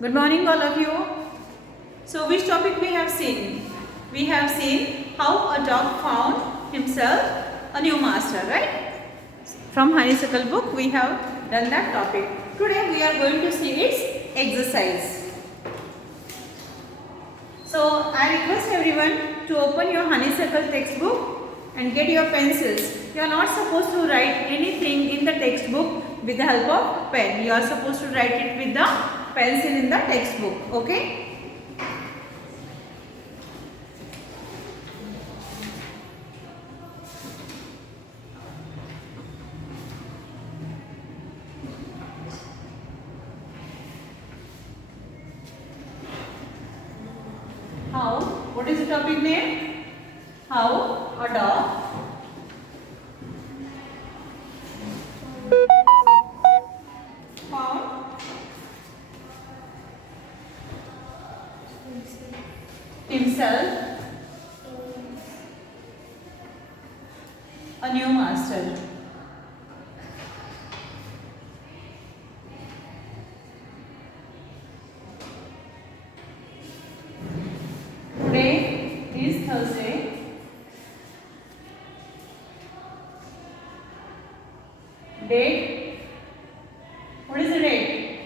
Good morning all of you. So which topic we have seen? We have seen how a dog found himself a new master, right? From Honeysuckle book we have done that topic. Today we are going to see its exercise. So I request everyone to open your Honeysuckle textbook and get your pencils. You are not supposed to write anything in the textbook with the help of pen. You are supposed to write it with the pencil in the textbook. Okay? How? What is the topic name? How a dog found himself a new master. Today is Thursday. Date. What is the date?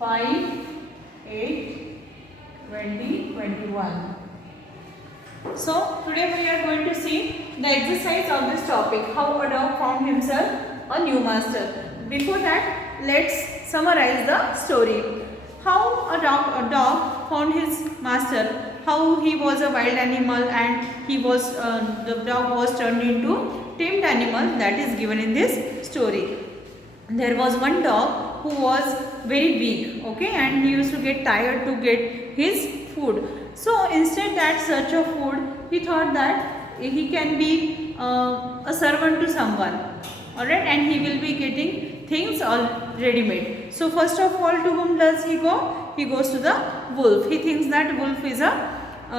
5/8/2021. So today we are going to see the exercise of this topic, how a dog found himself a new master. Before that, let's summarize the story. How a dog found his master, how he was a wild animal and the dog was turned into tamed animal, that is given in this story. There was one dog who was very weak, okay, and he used to get tired to get his food. So instead that search of food, he thought that he can be a servant to someone, alright, and he will be getting things all ready made. So first of all, to whom does he go? He goes to the wolf. He thinks that wolf is a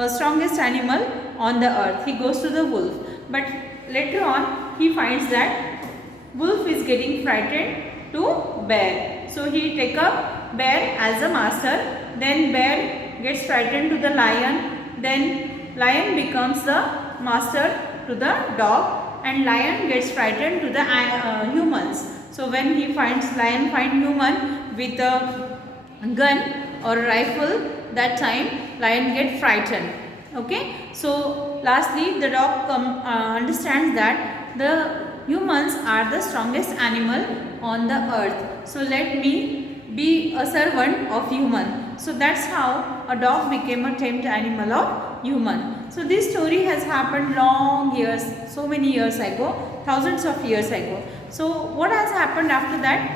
strongest animal on the earth. He goes to the wolf, but later on he finds that wolf is getting frightened to bear. So he take up bear as a master. Then bear gets frightened to the lion. Then lion becomes the master to the dog, and lion gets frightened to the humans. So when he finds lion find human with a gun or rifle, that time lion get frightened. Okay. So lastly the dog understands that the humans are the strongest animal on the earth. So let me be a servant of human. So that's how a dog became a tamed animal of human. So this story has happened long years, so many years ago, thousands of years ago. So what has happened after that?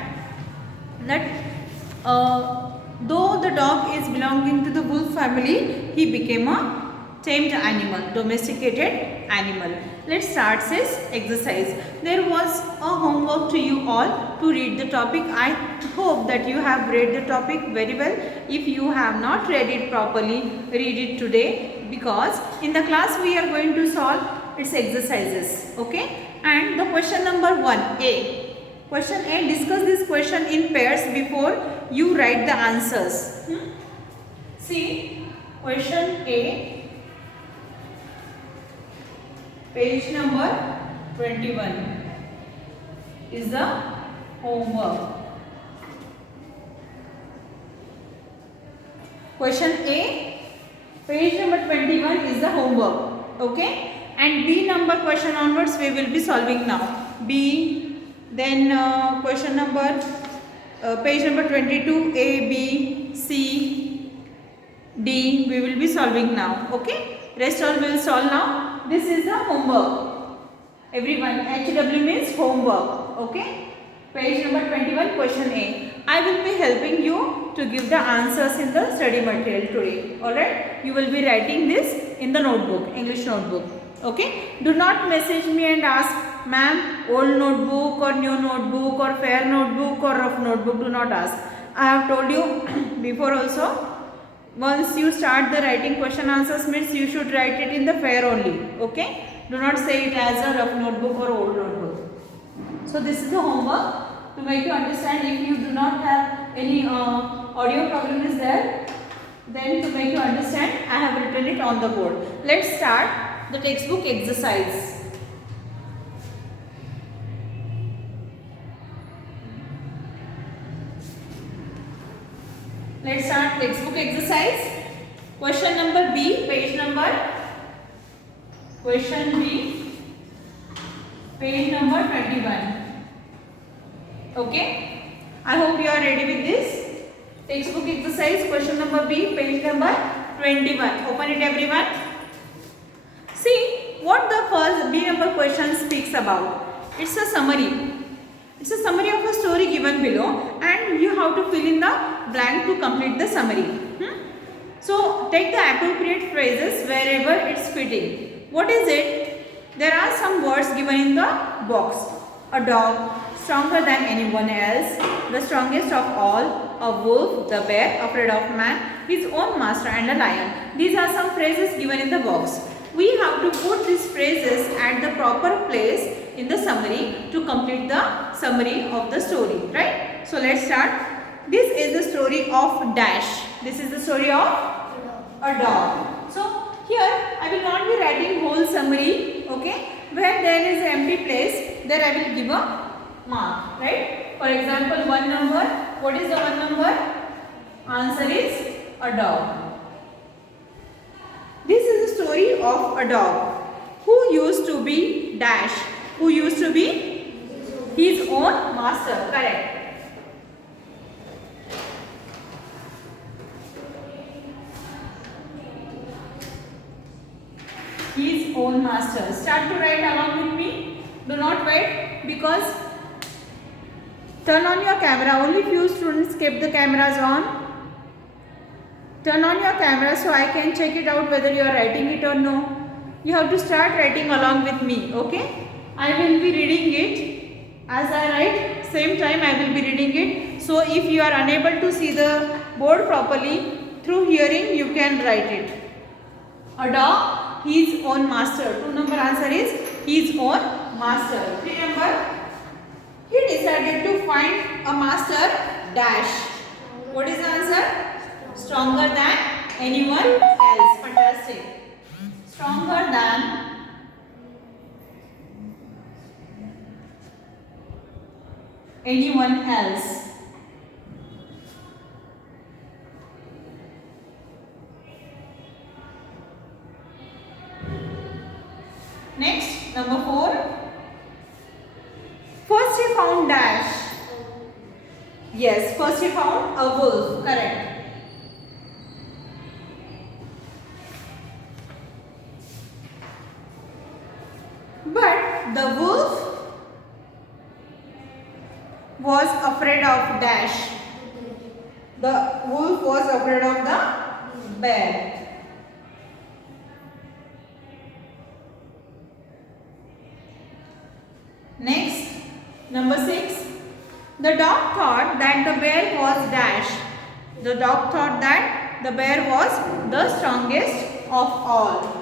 Though the dog is belonging to the wolf family, he became a tamed animal, domesticated animal. Let's start this exercise. There was a homework to you all to read the topic. I hope that you have read the topic very well. If you have not read it properly, read it today, because in the class we are going to solve its exercises. Okay? And the question number 1A. Question A, discuss this question in pairs before you write the answers. See, question A, page number 21 is the homework. Question A, page number 21 is the homework. Okay? And B number question onwards we will be solving now. B, then question number, page number 22, A, B, C, D, we will be solving now. Okay? Rest all we will solve now. This is the homework. Everyone, HW means homework. Okay? Page number 21, question A. I will be helping you to give the answers in the study material today. Alright? You will be writing this in the notebook, English notebook. Okay? Do not message me and ask, ma'am, old notebook or new notebook or fair notebook or rough notebook. Do not ask. I have told you before also, once you start the writing question answers means you should write it in the fair only. Okay? Do not say it as a rough notebook or old notebook. So this is the homework to make you understand. If you do not have any audio problem is Then to make you understand, I have written it on the board. Let's start the textbook exercise. Let's start textbook exercise. Question number B, page number. Question B, page number 21. Okay. I hope you are ready with this. Textbook exercise, question number B, page number 21. Open it, everyone. See what the first B number question speaks about. It's a summary. It's a summary of a story given below, and you have to fill in the blank to complete the summary. So take the appropriate phrases wherever it's fitting. What is it? There are some words given in the box. A dog, stronger than anyone else, the strongest of all, a wolf, the bear, afraid of man, his own master, and a lion. These are some phrases given in the box. We have to put these phrases at the proper place in the summary to complete the summary of the story, right? So let's start. This is the story of dash. This is the story of a dog. So here I will not be writing whole summary, okay? Where there is an empty place, there I will give a mark, right? For example, one number. What is the one number? Answer is a dog. This is the story of a dog who used to be dash. Who used to be his own master. Correct. His own master. Start to write along with me. Do not wait, because turn on your camera. Only few students kept the cameras on. Turn on your camera so I can check it out whether you are writing it or no. You have to start writing along with me, okay? I will be reading it as I write. Same time I will be reading it. So if you are unable to see the board properly, through hearing you can write it. A dog, his own master. 2 number answer is his own master. 3 number, he decided to find a master dash. What is the answer? Stronger than anyone else. Fantastic. Stronger than anyone else. Next, number 4. First he found dash. Yes, first he found a wolf. Correct. But the wolf was afraid of dash. The wolf was afraid of the bear. Next, number 6. The dog thought that the bear was dash. The dog thought that the bear was the strongest of all.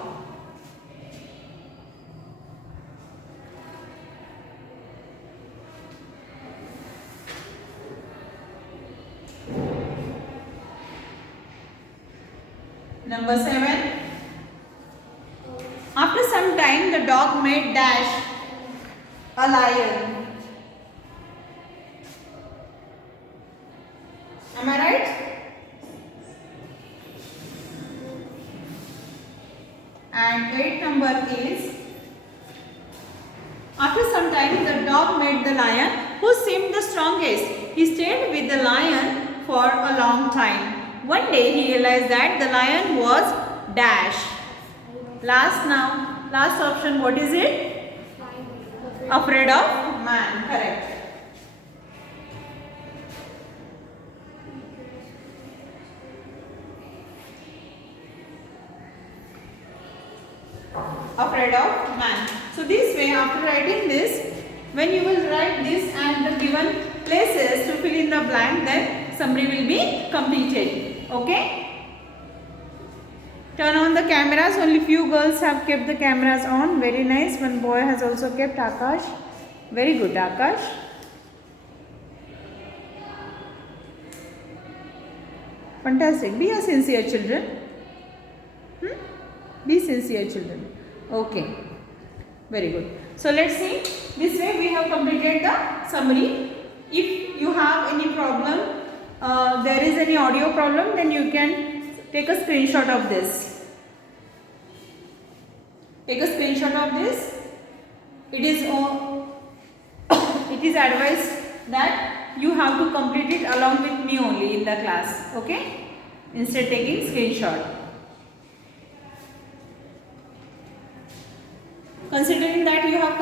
Number 7. After some time, the dog made dash a lion. Am I right? And 8 number is, after some time the dog met the lion who seemed the strongest. He stayed with the lion for a long time. One day he realized that the lion was dash. Last option, what is it? Afraid of man. Correct. Afraid of man. So this way, after writing this, when you will write this and the given places to fill in the blank, then summary will be completed. Okay? Turn on the cameras. Only few girls have kept the cameras on. Very nice. One boy has also kept, Akash. Very good, Akash. Fantastic. Be a sincere children. Be sincere children. Okay. Very good. So let's see. This way we have completed the summary. If you have any problem, there is any audio problem, then you can take a screenshot of this. Take a screenshot of this. It is advised that you have to complete it along with me only in the class. Okay? Instead taking screenshot. Considering that you have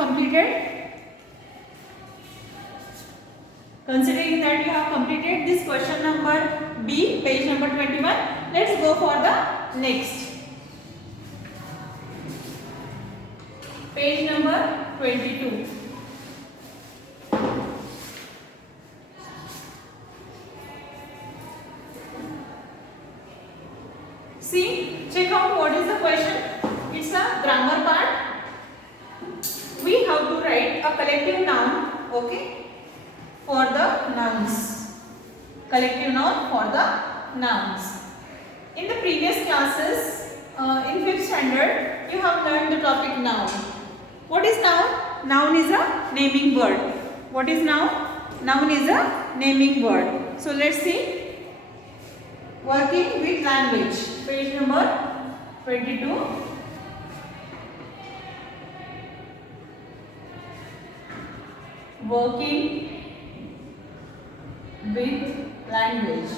completed this question number B, page number 21, let's go for the next. Page number 22. See, check out what is the question. It's a grammar part. We have to write a collective noun, okay, for the nouns. Collective noun for the nouns. In the previous classes, in 5th standard, you have learned the topic noun. What is noun? Noun is a naming word. What is noun? Noun is a naming word. So let's see. Working with language. Page number 22. Working with language.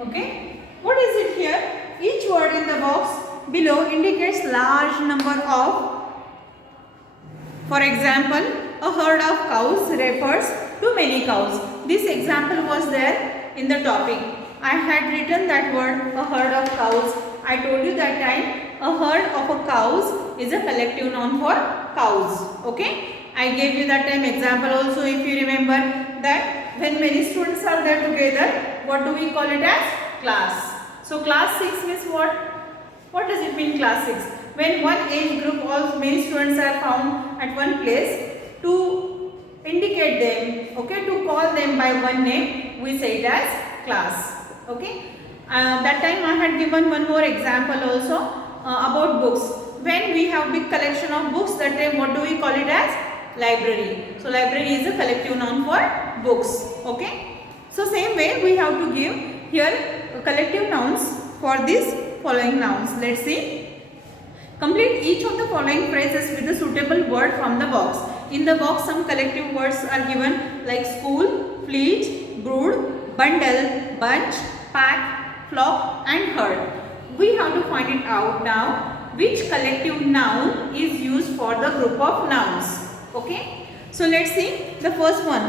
Okay. What is it here? Each word in the box below indicates large number of. For example, a herd of cows refers to many cows. This example was there in the topic. I had written that word, a herd of cows. I told you that time a herd of a cows is a collective noun for cows. Okay. I gave you that time example also, if you remember, that when many students are there together, what do we call it as? Class. So class 6 means what? What does it mean class 6? When one age group of many students are found at one place, to indicate them, okay, to call them by one name, we say it as class. Okay. That time I had given one more example also about books. When we have big collection of books, that time what do we call it as? Library. So library is a collective noun for books. Okay. So same way we have to give here collective nouns for these following nouns. Let's see. Complete each of the following phrases with a suitable word from the box. In the box some collective words are given like school, fleet, brood, bundle, bunch, pack, flock and herd. We have to find it out now which collective noun is used for the group of nouns. Okay. So let's see the first one.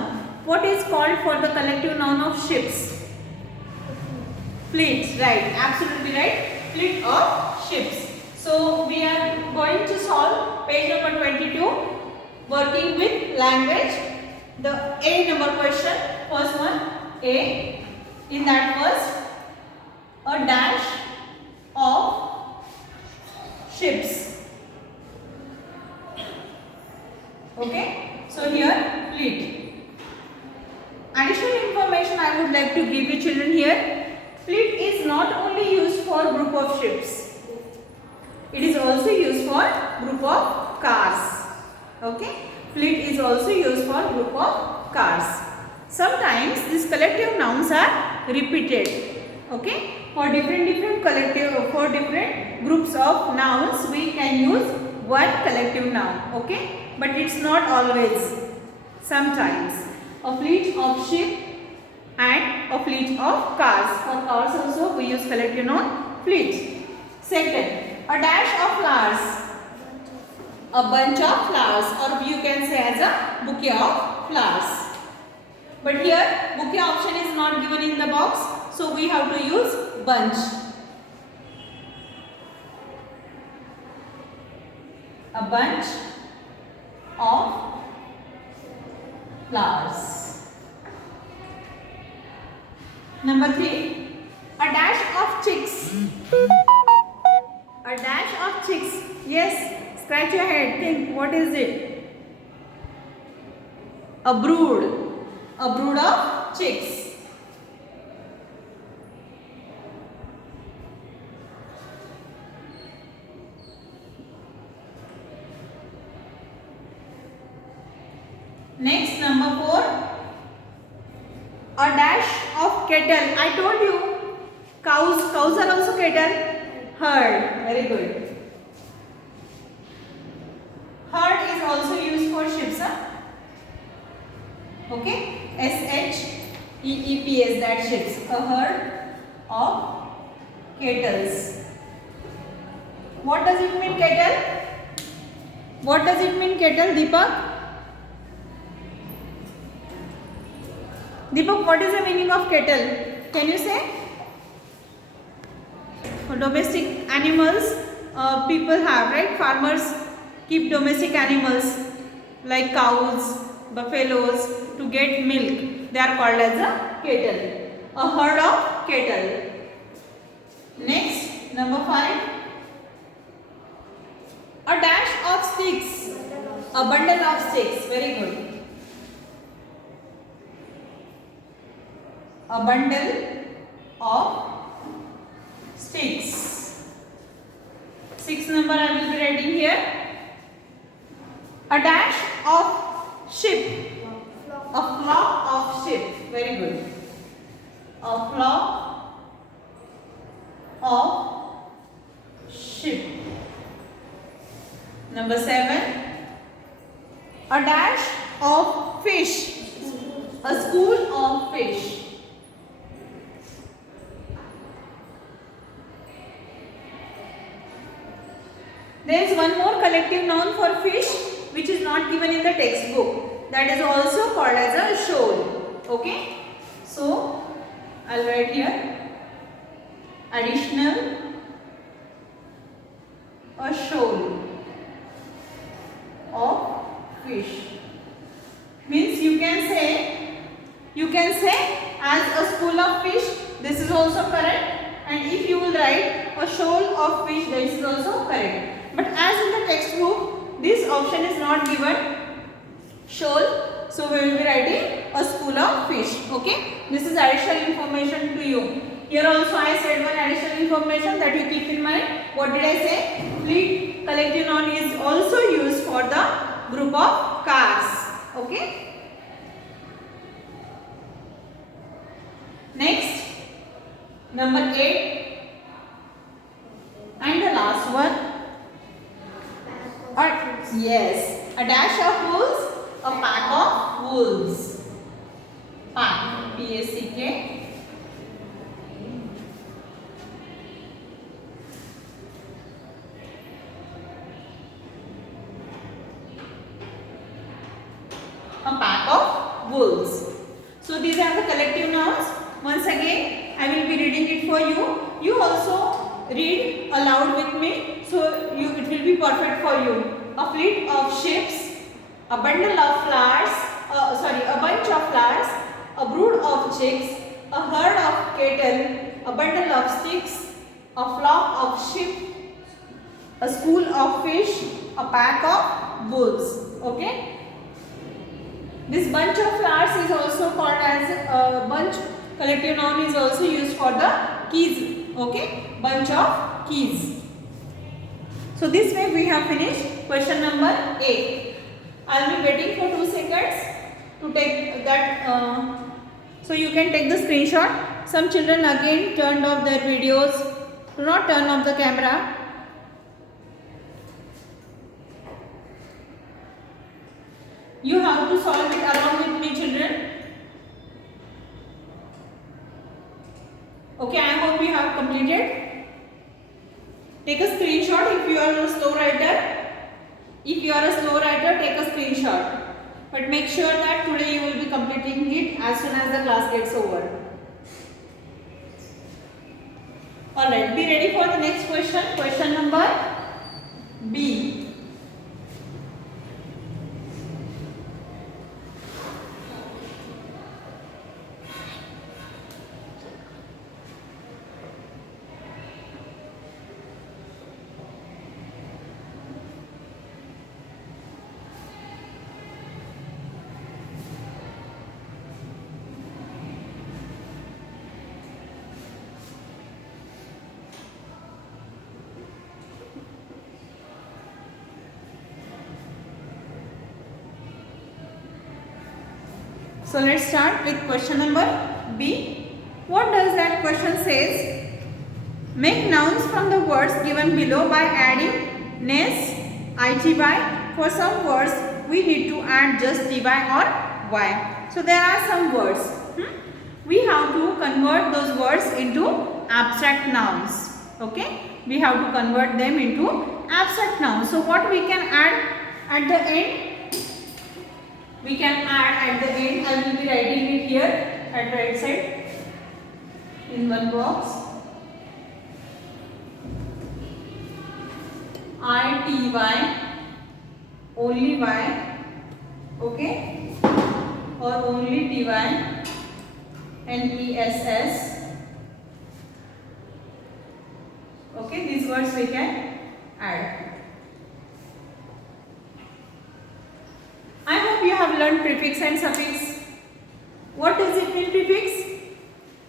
What is called for the collective noun of ships? Fleet. Right. Absolutely right. Fleet of ships. So we are going to solve page number 22. Working with language. The A number question. First one. A. In that first, a dash of ships. Okay. So here fleet. Additional information I would like to give you children here. Fleet is not only used for group of ships. It is also used for group of cars. Okay. Fleet is also used for group of cars. Sometimes these collective nouns are repeated. Okay. For different groups of nouns we can use one collective noun. Okay. But it's not always. Sometimes. A fleet of ship and a fleet of cars. For cars also we use collective noun fleet. Second, a dash of flowers. A bunch of flowers, or you can say as a bouquet of flowers. But here bouquet option is not given in the box, so we have to use bunch. A bunch of flowers. Number 3, a dash of chicks. A dash of chicks. Yes, scratch your head, think what is it? A brood. A brood of chicks. Next, number 4, a dash of cattle. I told you cows are also cattle. Herd, very good. Herd is also used for ships, huh? Okay, SHEEPS, that ships. A herd of cattle. What does it mean, cattle? What does it mean, cattle, Deepak? Deepak, what is the meaning of cattle? Can you say? Domestic animals people have, right? Farmers keep domestic animals like cows, buffaloes to get milk. They are called as a cattle. A herd of cattle. Next, number 5. A dash of sticks. A bundle of sticks. Very good. A bundle of sticks. 6 number I will be writing here. A dash of sheep. A flock of sheep. Very good. A flock of sheep. Number 7. A dash of fish. A school of fish. There is one more collective noun for fish which is not given in the textbook. That is also called as a shoal. Okay. So, I will write here additional a shoal of fish. Means you can say as a school of fish, this is also correct, and if you will write a shoal of fish, this is also correct. But as in the textbook, this option is not given, shoal, so we will be writing a school of fish. Okay, this is additional information to you. Here also I said one additional information that you keep in mind. What did I say? Fleet collective noun is also used for the group of cars. Okay. Next, number 8 and the last one. Yes, a dash of wolves, a pack of wolves. Pack, P-A-C-K. A pack of wolves. So these are the collective nouns. Once again, I will be reading it for you. You also read aloud with me, so it will be perfect for you. A fleet of ships, a bundle of flowers, a bunch of flowers, a brood of chicks, a herd of cattle, a bundle of sticks, a flock of sheep, a school of fish, a pack of wolves. Okay. This bunch of flowers is also called as a bunch. Collective noun is also used for the keys. Okay, bunch of keys. So this way we have finished question number 8. I will be waiting for 2 seconds to take that. So you can take the screenshot. Some children again turned off their videos. Do not turn off the camera. You have to solve it along with me, children. Okay, I hope you have completed. Take a screenshot if you are a slow writer. If you are a slow writer, take a screenshot. But make sure that today you will be completing it as soon as the class gets over. Alright, be ready for the next question. Question number B. So let's start with question number B. What does that question says? Make nouns from the words given below by adding ness, ity. For some words we need to add just ty or y. So there are some words. We have to convert those words into abstract nouns. Okay? We have to convert them into abstract nouns. So what we can add at the end? We can add at the end. I will be writing it here at the right side in one box. ity, only y, okay, or only ty, ness, okay, these words we can add. I hope you have learned prefix and suffix. What does it mean, prefix?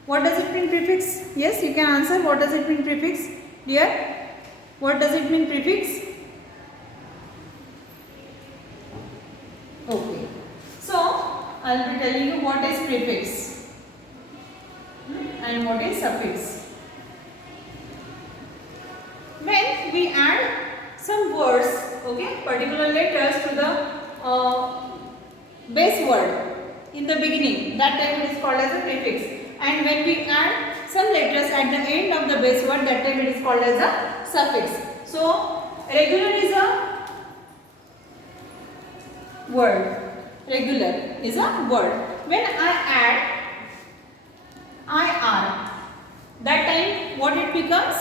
What does it mean, prefix? Yes, you can answer. What does it mean, prefix? Dear, what does it mean, prefix? Okay. So, I will be telling you what is prefix and what is suffix. When we add some words, okay, particular letters to the base word in the beginning, that time it is called as a prefix. And when we add some letters at the end of the base word, that time it is called as a suffix. So, regular is a word. Regular is a word. When I add IR, that time what it becomes?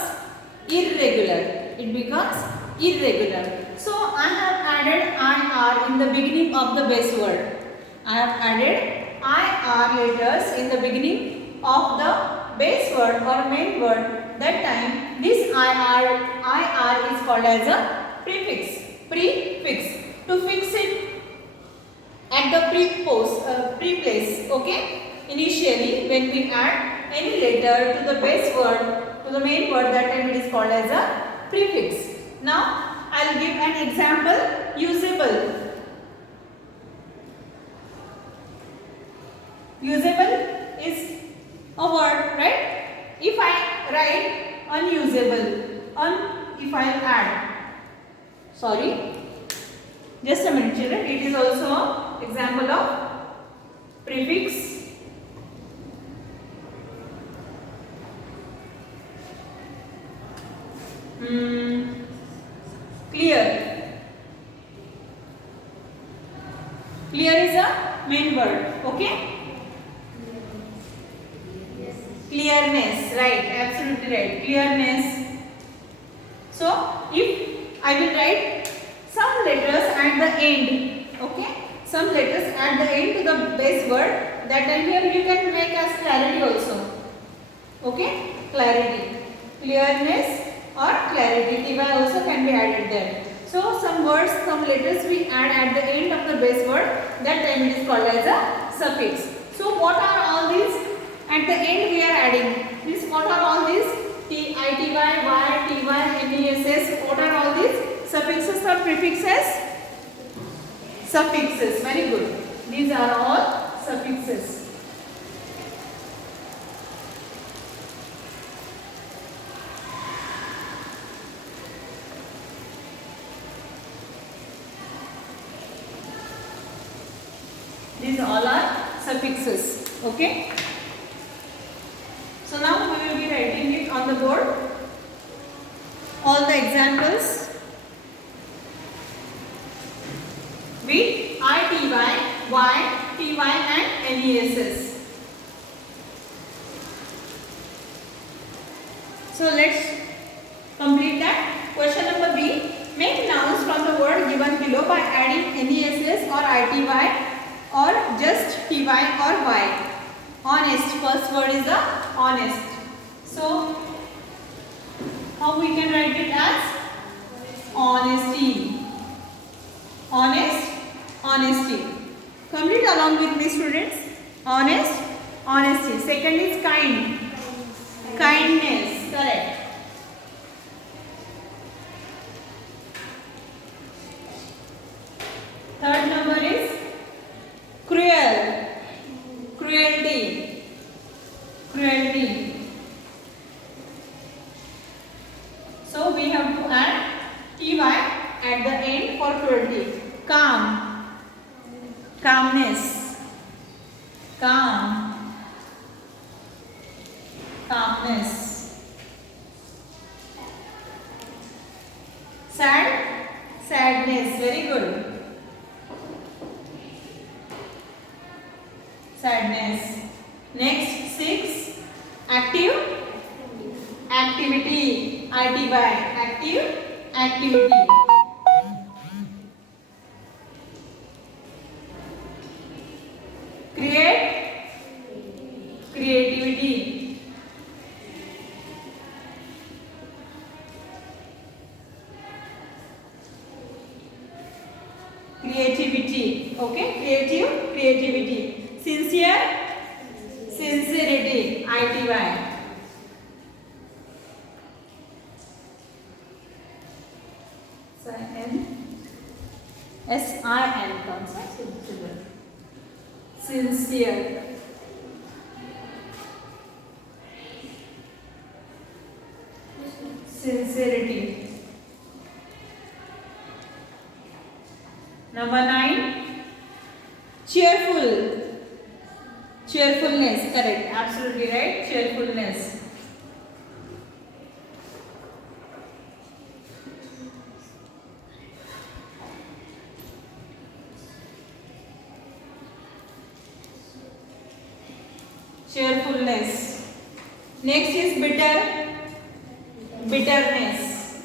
Irregular. It becomes irregular. So I have added IR in the beginning of the base word. I have added IR letters in the beginning of the base word or main word. That time this IR is called as a prefix. Prefix. To fix it at the pre-place, okay? Initially, when we add any letter to the base word, to the main word, that time it is called as a prefix. Now, I will give an example. Usable. Usable is a word, right? If I write unusable, if I add, sorry, just a minute children, it is also an example of prefix. Clear. Clear is a main word, okay? Clearness, right, absolutely right, clearness. So, if I will write some letters at the end, okay, some letters at the end to the base word, that time here you can make as clarity also, okay, clarity, clearness or clarity, ty also can be added there. So, some words, some letters we add at the end of the base word, that time it is called as a suffix. So, what are all these? At the end we are adding. This, what are all these? T, I, T, Y, Y, T, Y, N, E, S, S. What are all these? Suffixes or prefixes? Suffixes. Very good. These are all suffixes. These all are suffixes. Okay. So now we will be writing it on the board. All the examples with I, T, Y, T, Y and NESS. So let's complete that. Question number B. Make nouns from the word given below by adding NESS or ITY or just TY or Y. Honest. First word is the honest. So, how we can write it as? Honesty. Honest, honesty. Complete along with me, students. Honest, honesty. Second is kind. Kindness. Correct. Third number is cruel. cruelty, cruelty. So we have to add ty at the end for cruelty. Calm, calmness, calm, calmness. Sad, sadness. Very good. Sadness. Next, 6. Active, activity. IT by active, activity. Create, creativity. Creativity. Okay, creative, creativity. Sincere, sincerity. ITY. SIN comes. Sincere. Sincerity. Number 9. Cheerful. Cheerfulness. Correct. Absolutely right. Cheerfulness. Cheerfulness. Next is bitter, bitterness.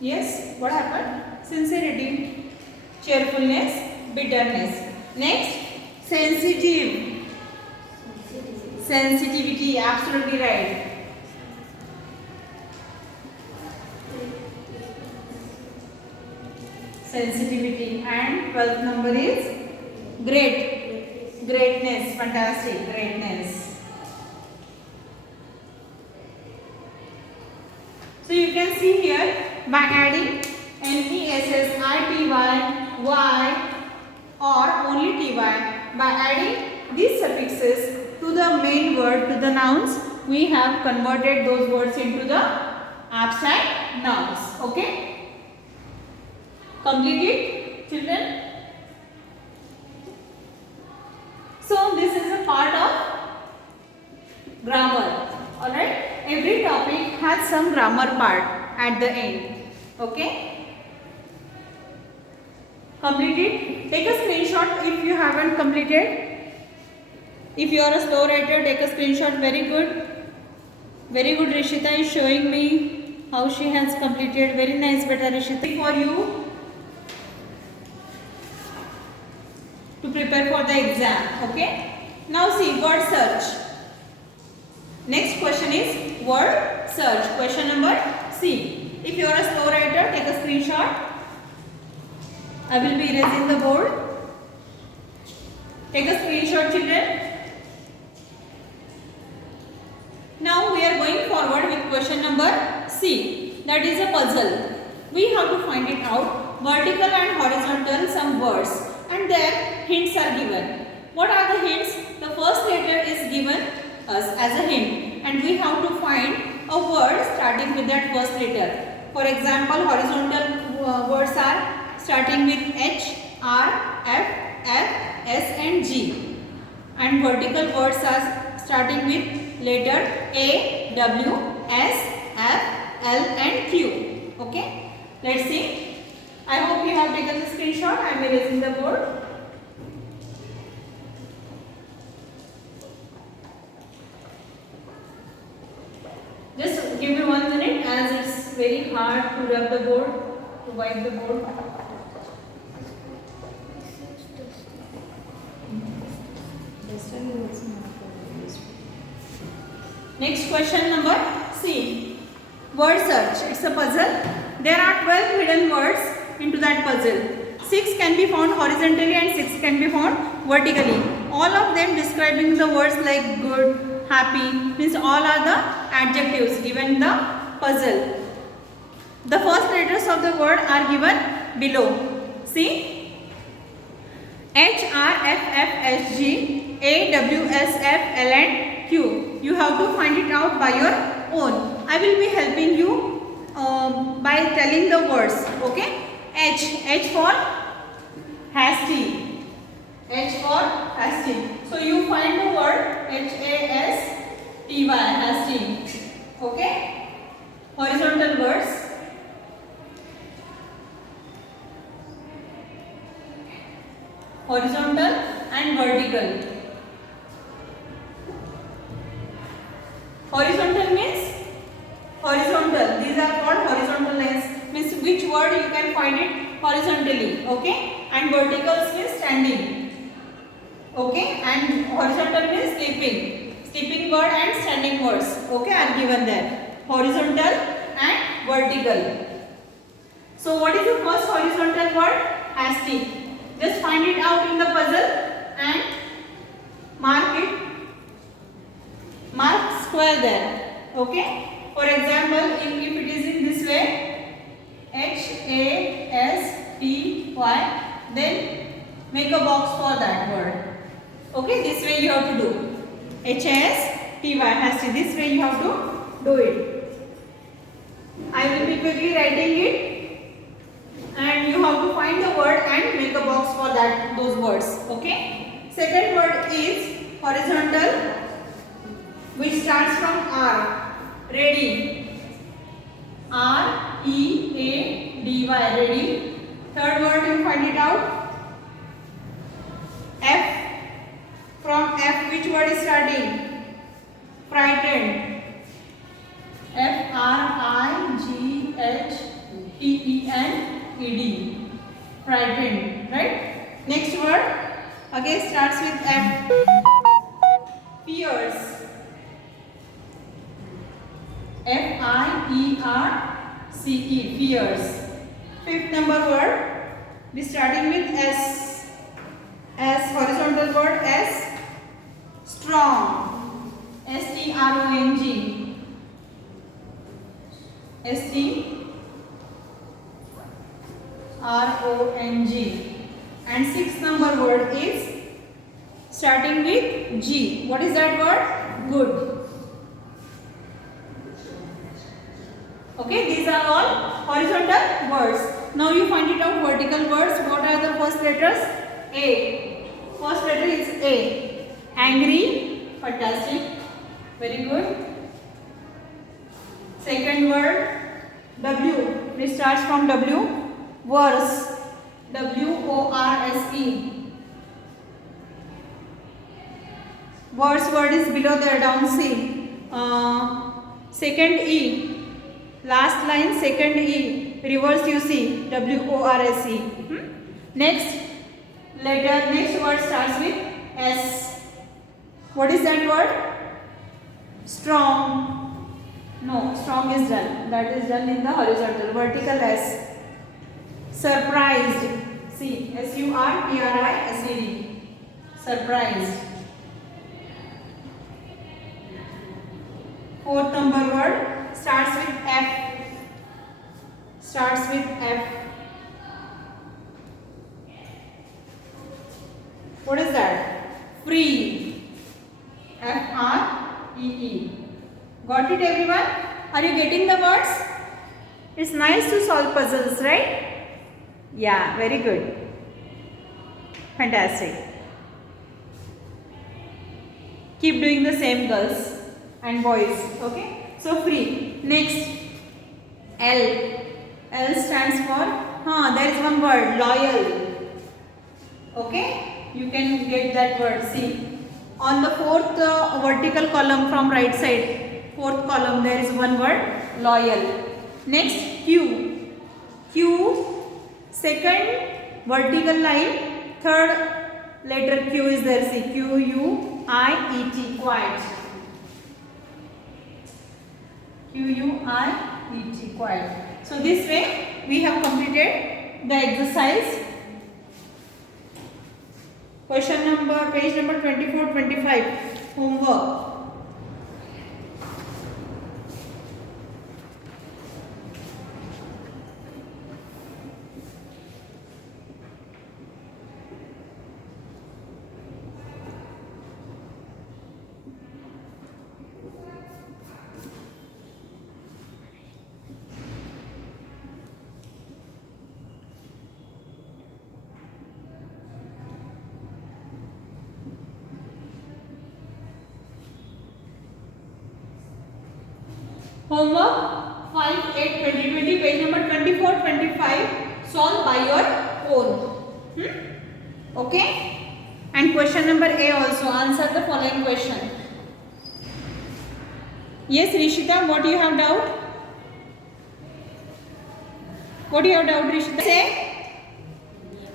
Yes, what happened? Sincerity, cheerfulness, bitterness. Next, sensitive. Sensitivity, absolutely right. Sensitivity. And 12th number is great. Greatness, fantastic, greatness. So you can see here by adding NESSITY, Y or only TY, by adding these suffixes to the main word, to the nouns, we have converted those words into the abstract nouns. Okay? Complete it, children? So this is a part of grammar. Alright? Every topic has some grammar part at the end. Okay? Complete it. Take a screenshot if you haven't completed. If you are a slow writer, take a screenshot. Very good. Very good. Rishita is showing me how she has completed. Very nice, beta Rishita. For you to prepare for the exam. Okay. Now see, word search. Next question is word search. Question number C. If you are a slow writer, take a screenshot. I will be erasing the board. Take a screenshot, children. Now we are going forward with question number C. That is a puzzle. We have to find it out. Vertical and horizontal some words, and their hints are given. What are the hints? The first letter is given us as a hint, and we have to find a word starting with that first letter. For example, horizontal words are starting with H, R, F, F, S and G, and vertical words are starting with letter A, W, S, F, L and Q. Okay, let's see. I hope you have taken the screenshot. I am erasing the board. Just give me 1 minute, as it's very hard to rub the board, to wipe the board. Next question number C. Word search. It's a puzzle. There are 12 hidden words into that puzzle. 6 can be found horizontally and 6 can be found vertically. All of them describing the words like good, happy, means all are the adjectives given in the puzzle. The first letters of the word are given below. See, H, R, F, F, S, G, A, W, S, F, L and Q. You have to find it out by your own. I will be helping you by telling the words. Okay. H for hasty. H for hasty. So you find the word H-A-S-T-Y, hasty. Okay. Horizontal words. Horizontal and vertical. Horizontal means horizontal. These are called horizontal lines. Means which word you can find it horizontally. Okay. And verticals means standing. Okay. And horizontal means sleeping. Sleeping word and standing words. Okay, are given there. Horizontal and vertical. So what is the first horizontal word? Hasty. Just find it out in the puzzle and mark it. Mark square there. Okay. For example, if it is in this way, H-A-S-T-Y, then make a box for that word. Okay, this way you have to do. H-A-S-T-Y, hasty. This way you have to do it. I will be quickly writing it. And you have to find the word and make a box for those words. Okay. Second word is horizontal, which starts from R. Ready. R-E-A-D-Y. Ready. Third word you find it out. F. From F, which word is starting? Frightened. F-R-I-G-H-T-E-N-E-D. Frightened, right? Next word again starts with F. Fears. F-I-E-R-C-E. Fears. Fifth number word, be starting with S. S, horizontal word S. Strong. S-T-R-O-N-G. S-T-R-O-N-G. And sixth number word is starting with G. What is that word? Good. Okay, these are all horizontal words. Now you find it out vertical words. What are the first letters? A. First letter is A. Angry. Fantastic. Very good. Second word W. It starts from W. Worse. W-O-R-S-E. Worse word is below there, down C. Second E. Last line, second E. Reverse you see. W-O-R-S-E. Next letter, next word starts with S. What is that word? Strong. No, strong is done. That is done in the horizontal. Vertical S. Surprised. See, S-U-R-P-R-I-S-E-D. Surprised. Fourth number word starts with F. Starts with F. What is that? Free. F-R-E-E. Got it, everyone? Are you getting the words? It's nice to solve puzzles, right? Yeah, very good. Fantastic. Keep doing the same, girls and boys. Okay? So free. Next, L. L stands for, there is one word, loyal. Okay? You can get that word. See, on the fourth vertical column from right side, fourth column, there is one word, loyal. Next, Q. Q, second vertical line, third letter Q is there. See, Q-U-I-E-T, quiet. Q-U-I-E-T, quiet. So this way we have completed the exercise. Question number, page number 24-25, homework. Homework 5/8/2020, page number 24-25. Solve by your own. Okay. And question number A also. Answer the following question. Yes, Rishita, what do you have doubt? What do you have doubt, Rishita?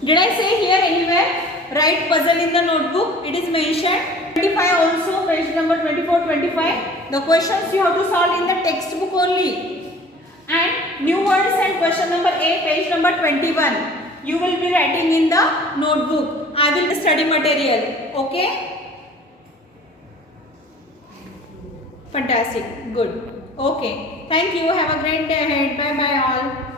Did I say here anywhere? Write puzzle in the notebook. It is mentioned. 25 also, page number 24-25. The questions you have to solve in the textbook only. And new words and question number A, page number 21. You will be writing in the notebook. I will study material. Okay? Fantastic. Good. Okay. Thank you. Have a great day ahead. Bye bye all.